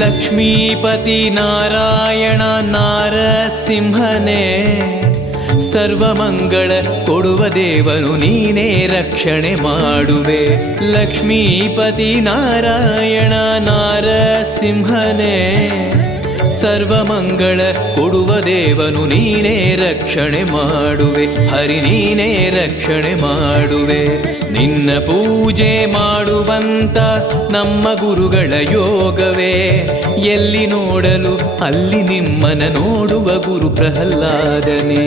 ಲಕ್ಷ್ಮೀಪತಿ ನಾರಾಯಣ ನಾರಸಿಂಹನೇ, ಸರ್ವಮಂಗಳ ಕೊಡುವ ದೇವನು ನೀನೇ ರಕ್ಷಣೆ ಮಾಡುವೆ. ಲಕ್ಷ್ಮೀಪತಿ ನಾರಾಯಣ ನಾರಸಿಂಹನೇ, ಸರ್ವಮಂಗಳ ಕೊಡುವ ದೇವನು ನೀನೇ ರಕ್ಷಣೆ ಮಾಡುವೆ. ಹರಿ ನೀನೇ ರಕ್ಷಣೆ ಮಾಡುವೆ. ನಿನ್ನ ಪೂಜೆ ಮಾಡುವಂತ ನಮ್ಮ ಗುರುಗಳ ಯೋಗವೇ, ಎಲ್ಲಿ ನೋಡಲು ಅಲ್ಲಿ ನಿಮ್ಮನ ನೋಡುವ ಗುರು ಪ್ರಹ್ಲಾದನೇ.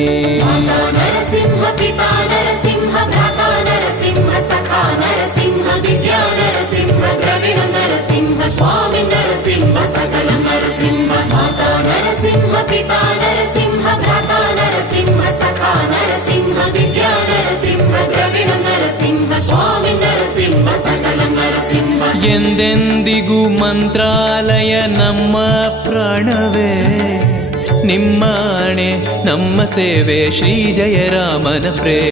ನರಸಿಂಹ ಪಿತಾ ನರಸಿಂಹ ಭ್ರಾತಾ ನರಸಿಂಹ ಸಖಾ ನರಸಿಂಹ ವಿದ್ಯಾ ನರಸಿಂಹ ದ್ರವಿಣ ನರಸಿಂಹ ಸ್ವಾಮಿ ನರಸಿಂಹ ಸಕಲಂ ನರಸಿಂಹ. ಮಾತಾ ನರಸಿಂಹ ಪಿತಾ ನರಸಿಂಹ ಭ್ರಾತಾ ನರಸಿಂಹ ಸಖಾ ನರಸಿಂಹ ವಿದ್ಯಾ ನರಸಿಂಹ ದ್ರವಿಣ ನರಸಿಂಹ ಸ್ವಾಮಿ ನರಸಿಂಹ ಸಕಲಂ ನರಸಿಂಹ. ಎಂದೆಂದಿಗೂ ಮಂತ್ರಾಲಯ ನಮ್ಮ ಪ್ರಾಣವೇ, ನಿಮ್ಮ ಆಣೆ ನಮ್ಮ ಸೇವೆ ಶ್ರೀ ಜಯರಾಮನ ಪ್ರೇ